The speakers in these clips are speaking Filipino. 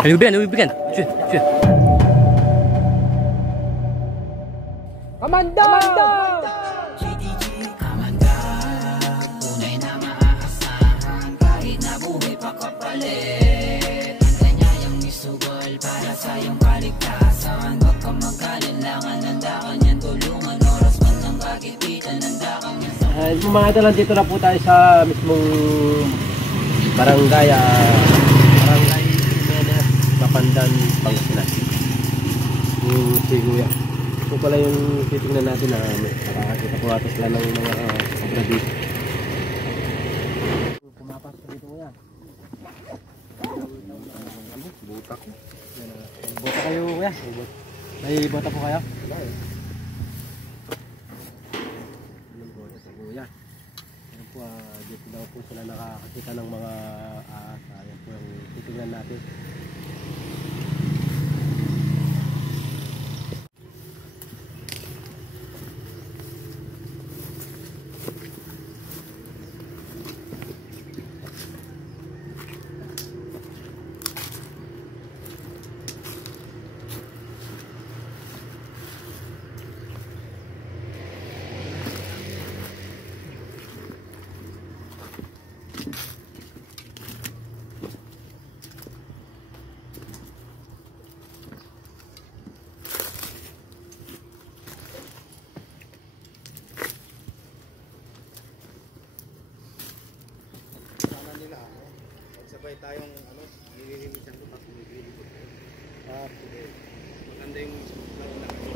Ano bibigyan? Shoot. Amanda! GTG Amanda, tunay na maaasahan kahit na buhay pa kapalit. Ang kanyang misugol para sa iyong kaligtasan. Huwag kang mag-alinlangan, nandakan yan tulungan. Oras man ng kagipitan, nandakan yan sa Mga ito lang, dito na po tayo sa mismong barangay Jimenez, Mapandan, Pangasinan. Si Kuya. Ito pala yung titingnan natin na nakakakita po atas lang ng mga obra dito. Pumapas pa dito Kuya. Buta ko. Buta kayo Kuya? May buta po kayo? Wala eh. Kuya. Ayan po, dito daw po sila nakakakita ng mga ayan po yung titingnan natin. Sabay tayong nililimitan ko tapos nililibot ko. Sige. Maganda yung supply na kasi.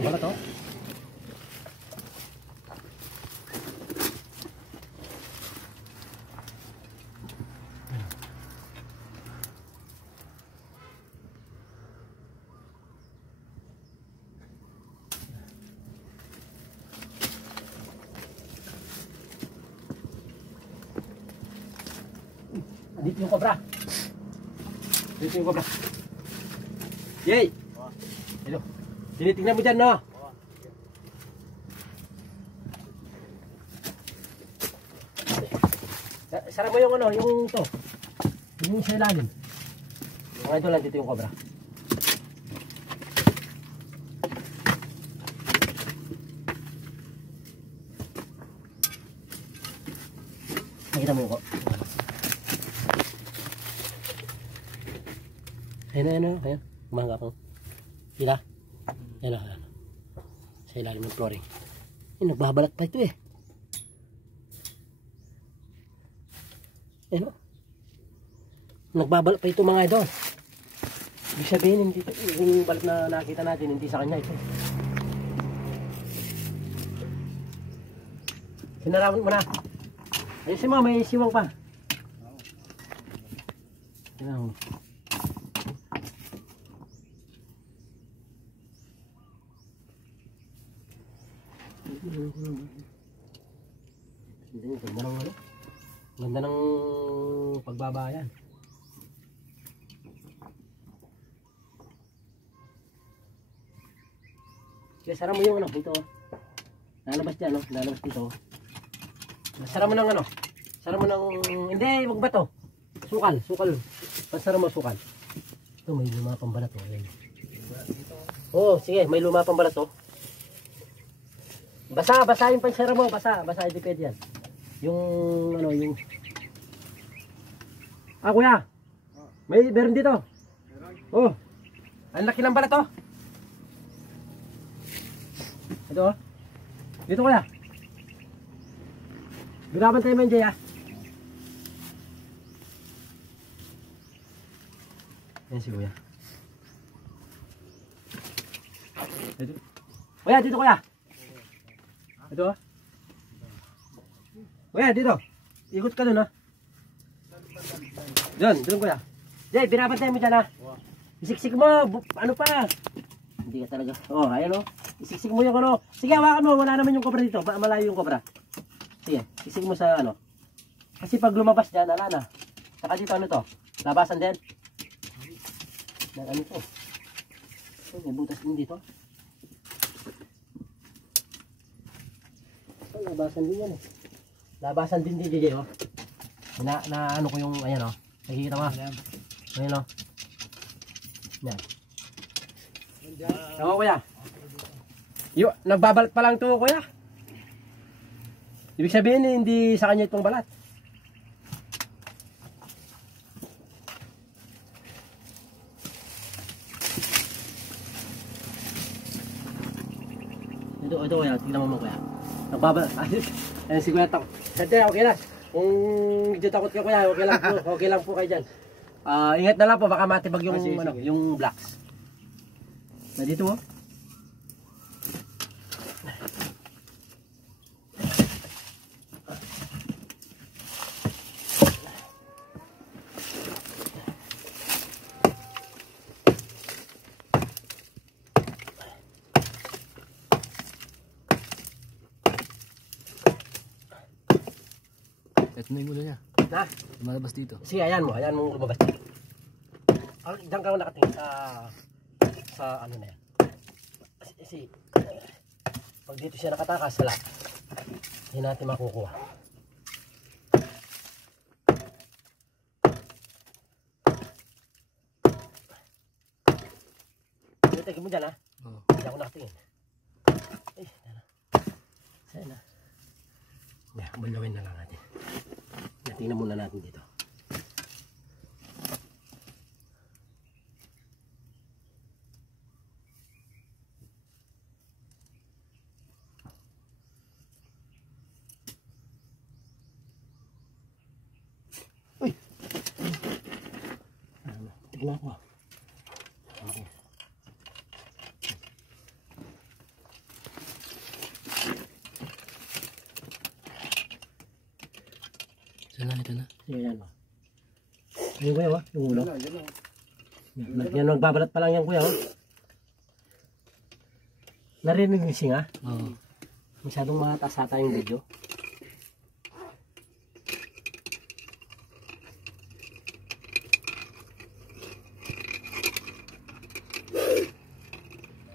Wala to? Dito yung kobra. Dito yung kobra. Yay! Hello. Tinitingnan mo dyan, no? Sara mo yung yung ito. Yung sa ilalim. Mga ito lang, dito yung kobra. Nakita mo yung kobra. Ayan. Umangga ko. Sila. Ayan. Sa ilalim ng flooring. Nagbabalat pa ito eh. Ayan o. Nagbabalat pa ito mga idol. Ibig sabihin, yung balat na nakita natin, hindi sa kanya ito. Sinarawan mo na. Ayusin mo, may siwang pa. Ayan o. Ganda ng pagbabayan. Kaya sara mo yung dito. Lalabas dyan, lalabas dito. Sara mo ng sara mo ng, hindi, wag ba to? Sukal. Pasara mo sukal. Ito may luma pang balat oh. Oh, sige, may luma pang balat oh. Basahin pa yung sara mo, basa depende yan. Yung kuya. Meron dito. Oh. Ang laki ng balat oh. Ito oh. Dito kuya. Binabantay mo yun, Jay, ah. Yan si kuya. Ito. Kuya, dito kuya. Ito oh. Kuya, dito. Ikot ka dun, ah. Dun kuya. Jay, binabantay mo dyan, ah. Isiksik mo, ano pa? Hindi ka talaga. Oh, ayan oh. Isiksik mo yung ano. Sige, hawakan mo. Wala naman yung cobra dito. Malayo yung cobra. Sige, isiksik mo sa ano. Kasi pag lumabas dyan, ala na. Saka dito, ano to? Labasan din. Ano to? Oh, may butas din dito. Oh, labasan din yan eh. Labasan din din, oh. Na ano ko yung, ayan oh. Nakikita mo? Ayan oh. Yan. Ako kuya. Nagbabalat pa lang ito kuya. Ibig sabihin hindi sa kanya itong balat. Ito kuya, tingnan mo kuya. Nagbabalat. Ayun si kuya takot. Sante, okay na. Kung medyo takot ka kuya, okay lang po kayo dyan. Ingat na lang po, baka matibag yung, yung blocks. Na dito mo. Ito na yung ulo niya. Na? Lumalabas dito. Sige, ayan mo lumabas. Diyan ka nakatingin sa ano na yan. Kasi pag dito siya nakatakas, wala. Hindi natin makukuha. Tingin mo dyan ha? Oo. Hindi ako nakatingin. Saan na? Balawin na lang natin. Tingnan muna natin dito. Uy! Tignan ko. Okay. Ito na. Yan ba? Yung kuya oh, yung ulo. Yan, magbabalat pa lang yan kuya oh. Narinig niyo singa? Oo. Masyadong mataas ata yung video.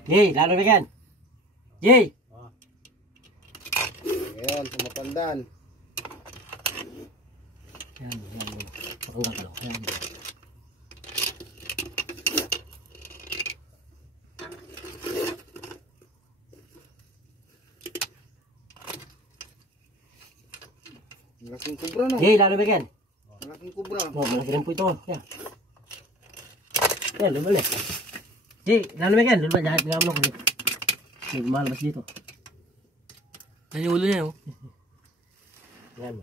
Yay, lalo bigyan. Yay! Ayan, sumapandan. Yan. Pakangga ka lang. Yan. Malaking kubra no? Yay, lalo bigyan. Malaking kubra. Oh, malaki rin po ito. Yan. Yan, lumali. Yay, lalo bigyan. Lumali, lahat nga mo kulit. Lumalabas dito. Yan yung ulo niya, oh. Yan.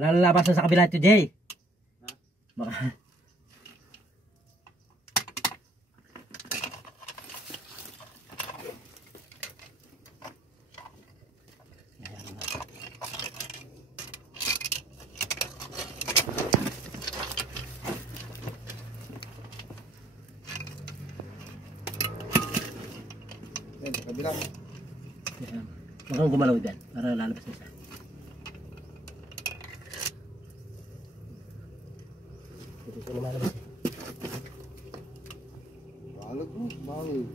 Wala lalabasan sa kabila ito, Jay. Baka. Ayan, sa kabila. Baka gumalaw din para lalabas na siya. Ito siya lumalabas eh. Balag mo, balag.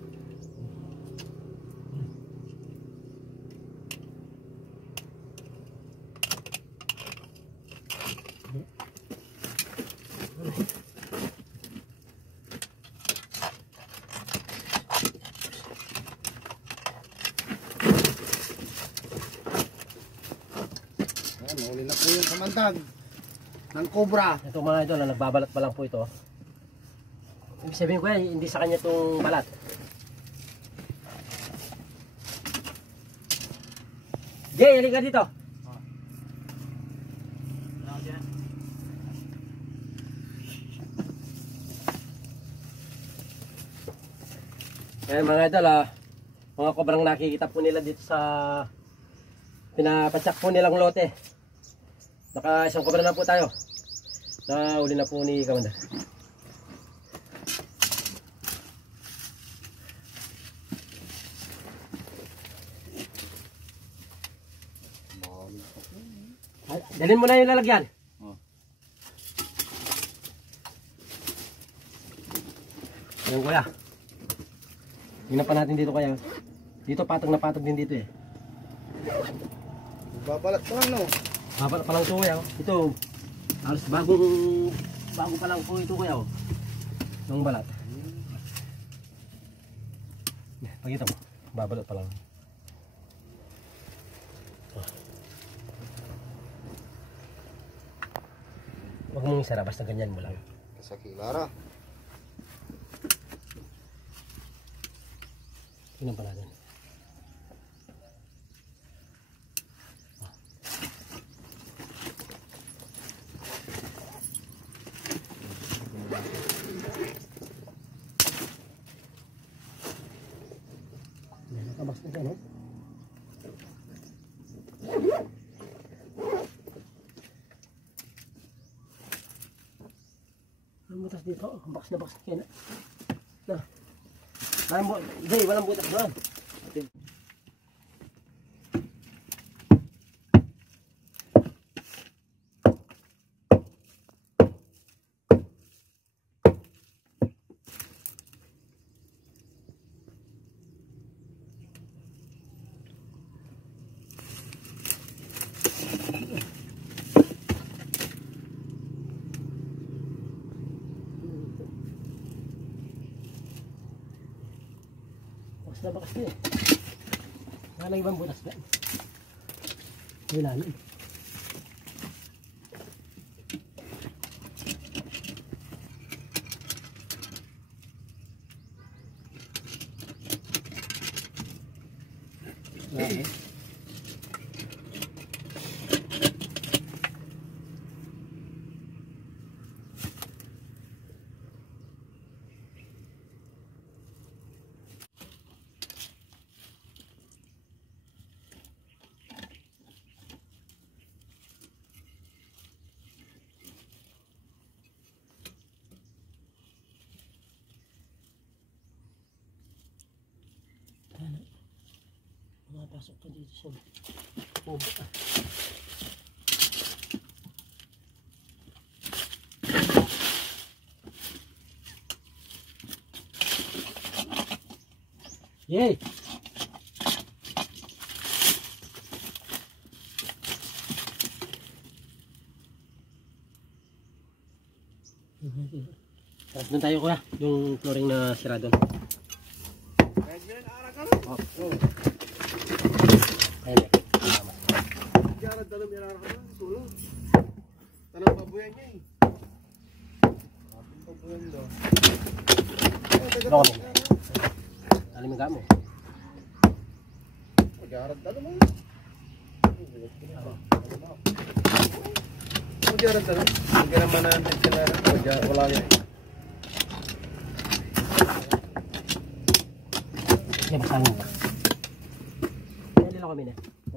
Ayan, nahuli na po yung samantag. Ng cobra. Ito mga idol, nagbabalat pa lang po ito. Ibig sabihin ko yan, hindi sa kanya itong balat. Jay, halika dito. Yan mga idol, mga kobrang nakikita po nila dito sa pinapatsak po nilang lote. Naka isang kobra na po tayo. Uli na po ni Kamanda. Dalhin mo na yung lalagyan. Ayan kuya. Tingnan pa natin dito kaya. Dito patag na patag din dito eh. Babalat pa lang, no? Babalat pa lang ito kuya. Ito, halos bago pa lang po ito kuya. Yung balat. Pakita mo. Babalat pa lang. Huwag mong isara, basta ganyan mo lang. Kasakilara. Tingnan pa natin. Nakabas na siya, no? Ang butas dito, box na kaya na. Na. Walang butas doon. Na bakas niya eh. Walang ibang butas na. Wala na. Okay. Pasok ka dito sa bobo. Yay! Tapos doon tayo kuya, yung flooring na sira doon. Ayan. Jarad dalam yarara ka na, tulong. Tanong babuyan niya eh. Babuyan daw. Ano kami? Alam mo. Jarad dalam mo. Jarad dalam. Hindi naman natin sila. Wala yan. Sige, basangin ka. Hindi lang kami na.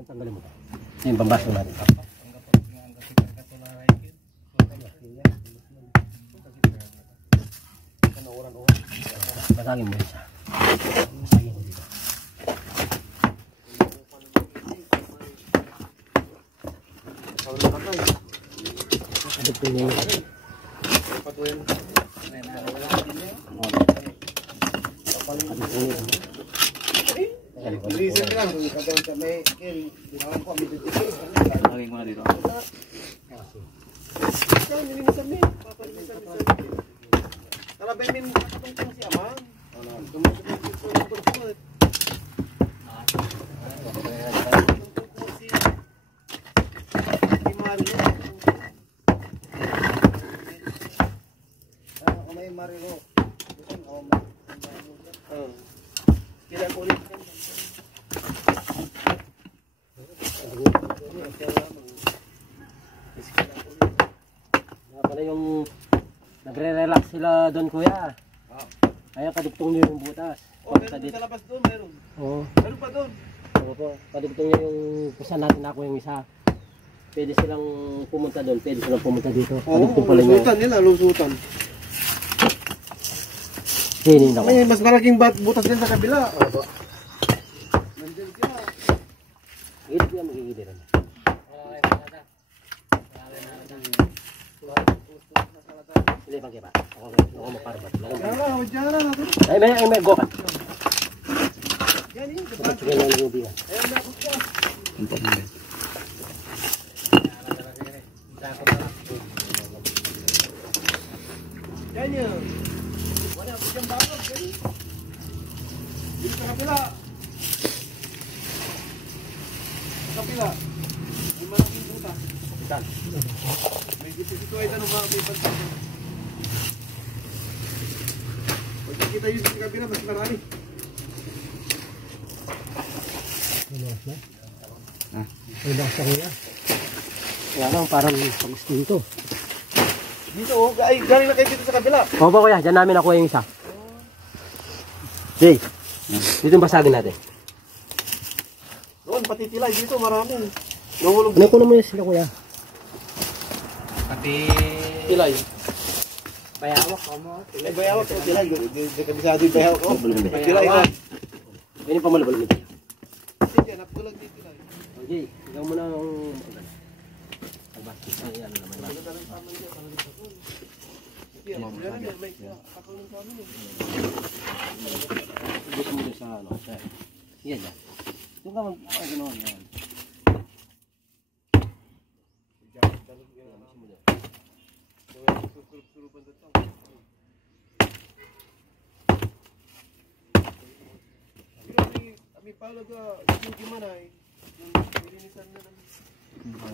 Tanggalin mo. Yung pambaso natin. Basangin mo isa. Basangin mo dito. Adot ko niya yung Patuin. Listen ka lang. Kung sa may skill, ginawa ko, may titigil. Lagay mo na dito. Ikaw, nilinisan mo eh. Papalinisan mo. Talabay mo nakatungtong si Ama. Tumusok ko ng burkot. Tungtong ko si Maria. Marino. Kailan ko ulit. Pala yung nagre-relax sila doon kuya. Kaya kadugtong niyo yung butas. Oh, meron din sa labas doon, meron. Oo. Meron pa doon. Oo po. Kadugtong niyo yung kung saan natin ako yung isa. Pwede silang pumunta doon, pwede silang pumunta dito. Kadugtong pala niya. Lusutan nila, lusutan. Hining ako. May mas malaking butas din sa kabila. Opo. Nandun siya. Gilid niya magigiliran. Hindi pag iba. Ako maparbat. Diyan na. Ay, go ka. Yan eh. Sige lang yung bihan. Ayan na ako siya. Yan yun. Wala ko siyang bawag. Yan eh. Dito sa kabila. Sa kabila. May malaking butas. Saan? May dito ay tanong mga may pansin. Pag nakita yun sa kabila, mas marami. Relax na kuya. Kaya lang parang pag-steam to. Dito oh, ay galing na kayo dito sa kabila. Opo kuya, dyan namin nakuha yung isa. Jay, dito yung basagin natin. Doon, pati tilay dito, marami. Nahulog Ano ko naman sila kuya? Pati... tilay. Bayawak mo. Ay, bayawak o tilay. Hindi kabisado yung bayawak o. Tilay o. Yan yung pamalabal mo. Sige, napulag dito tilay. Okay, ikaw mo na ang... Ay, ano naman lang. Sige, yan yan. May kakulong kami eh. Dito mo sa ano. Yan yan. Ito ka mag-ganoon yan. Kami pala ka, yung gimanay, yung nilinisan na ng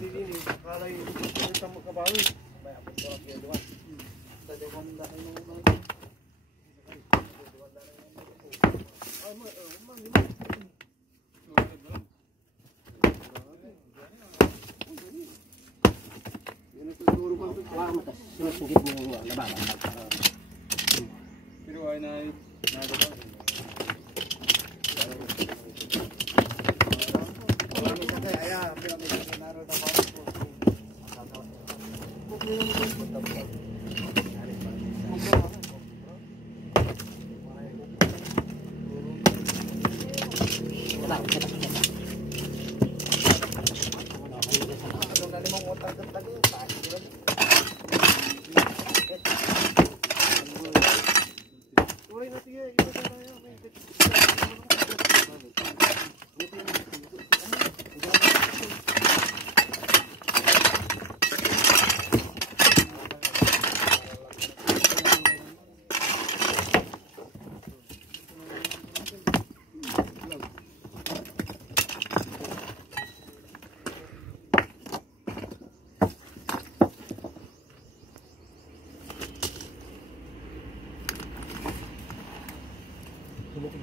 nilinis, akala yung nilinisan mo kabawi. May apos ko ang doon. Tadi ko ang dahil ng mga. Ay, Sinusungkit mo yung labanan. pero ay nagawa.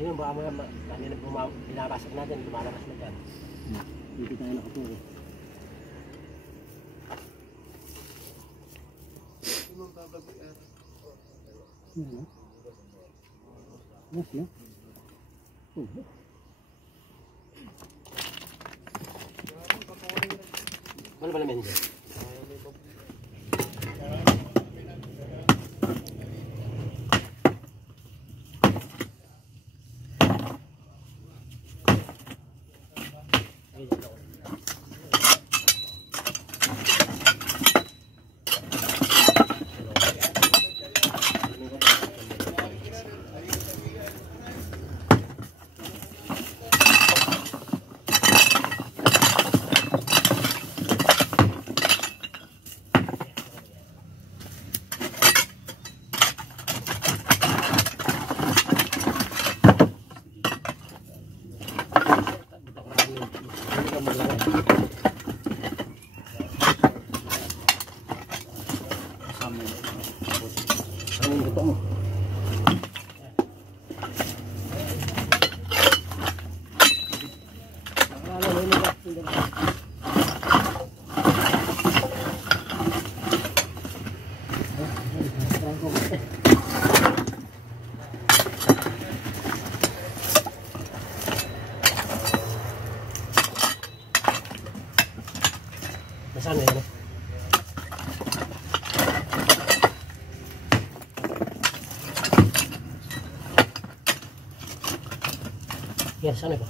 Yun, baka mga binabasag natin, lumalabas na dyan. Dito tayo nakapuro. Yes, no? Wala ba naman dyan? Ano yung ito mo? Sige, sana ba?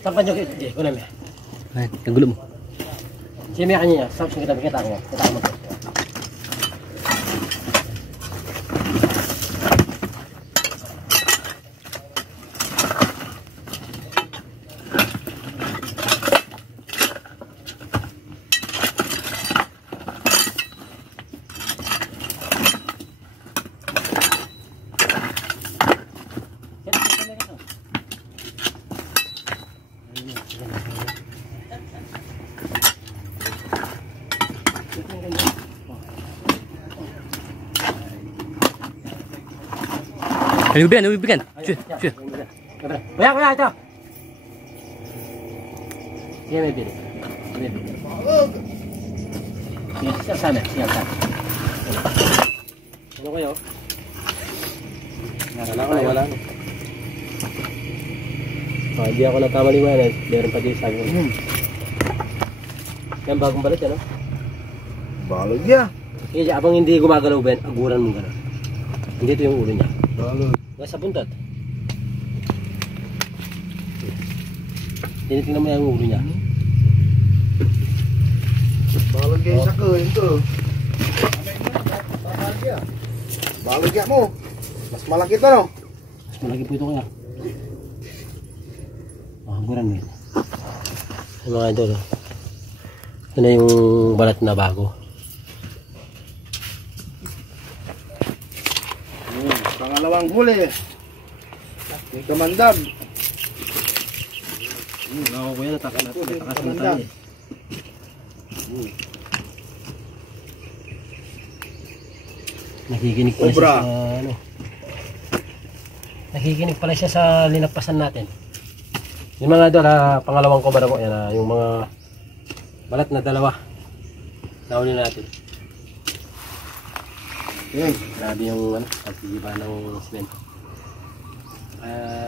Sampan nyo kayo, ko namin. Ay, ang gulo mo. Siya may kanya, sampan kita ko. Kita ko. Ano bibigyan? Cuy. Kuya, ito. Sige, may bili. Siya sana. Ano kayo? Wala na. Hindi ako nagkamali mo yan. Meron pa din sabi ko. Yan bagong balat yan, no? Balog ya. Sige, abang hindi gumagalaw, Ben, aguran mo gano'n. Hindi ito yung ulo niya. Balog. Nasa buntot. Tinitingnan mo yung ulo niya. Balog ya isa ko ito. Balog ya mo. Mas malaki ito no. Mas malaki po ito kaya. Aguran mo yun. Yung mga idol, ito na yung balat na bago. Pangalawang huli. May kamandag. Ako kuya, natakas na tayo eh. Nakikinig pala siya sa ano. Nakikinig pala siya sa linagpasan natin. Yung mga idol, pangalawang kobra po yan, yung mga balat na dalawa. Nahuli natin. Grabe yung pagsigiba ng cement.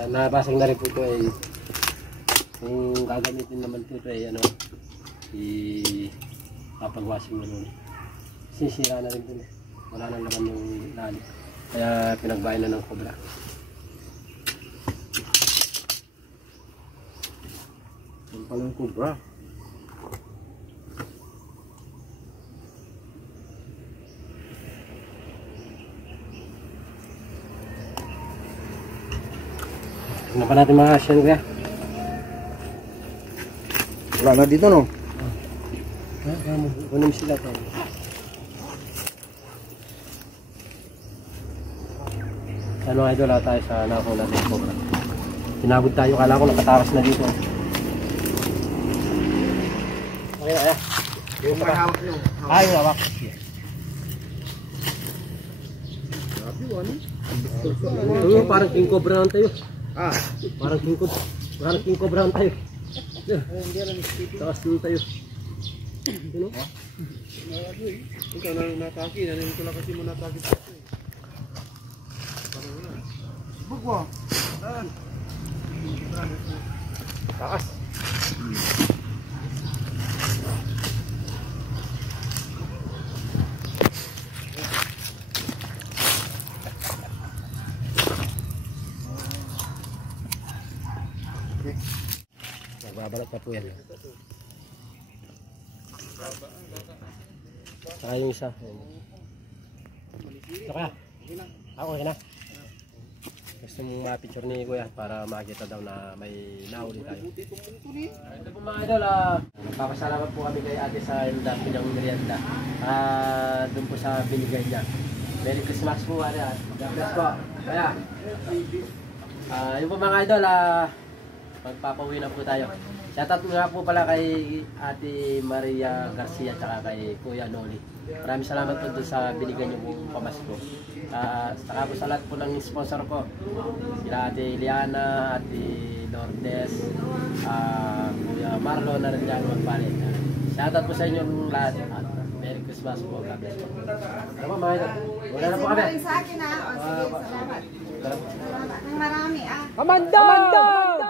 Nabasag na rin po ito ay kung gagamitin naman ito ay papagwashing mo nun. Sisira na rin ito. Wala nang laman yung lalim. Kaya pinagbayan na ng kobra. Yung palang kubra. Tignan pa natin mga asyan kuya. Wala na dito no. Kunin sila tayo. Ano idol, wala tayo sa nakakuha natin yung cobra. Pinagod tayo, kala ko nakatakas na dito. Okay na kaya? Yung may hawak nyo. Ay, hawak. Grabe ano? Parang king cobra lang tayo. Ah. Parang king cobra lang tayo. Takas lang tayo. Ano? Ikaw na nataki. Nanin ko lang kasi mo nataki. Bugwa. Takas. Nagbabalat na po yan. Saka yung isa. Ito kaya? Ako, okay na. Gusto mong ma-picture ni Kuya para makita daw na may nahuli tayo. Ito po mga idol, nagpapasalamat po kami kay ate sa dami niyang merienda. Doon po sa binigay niya. Merry Christmas po, ate. God bless po. Kaya, yun po mga idol, magpapauwi na po tayo. Shoutout nga po pala kay Ate Maria Garcia at kay Kuya Noli. Maraming salamat po doon sa binigyan niyo pong pamasko. Saka po sa lahat po ng sponsor ko. Sila Ate Liana, Ate Lourdes, Kuya Marlon na rin dyan magpalit. Shoutout po sa inyong lahat. At Merry Christmas po. God bless po. Ano po mga idol? Wala na po kami. Sa akin, ah. O, sige, salamat. Salamat ng marami, ah. Kamanda!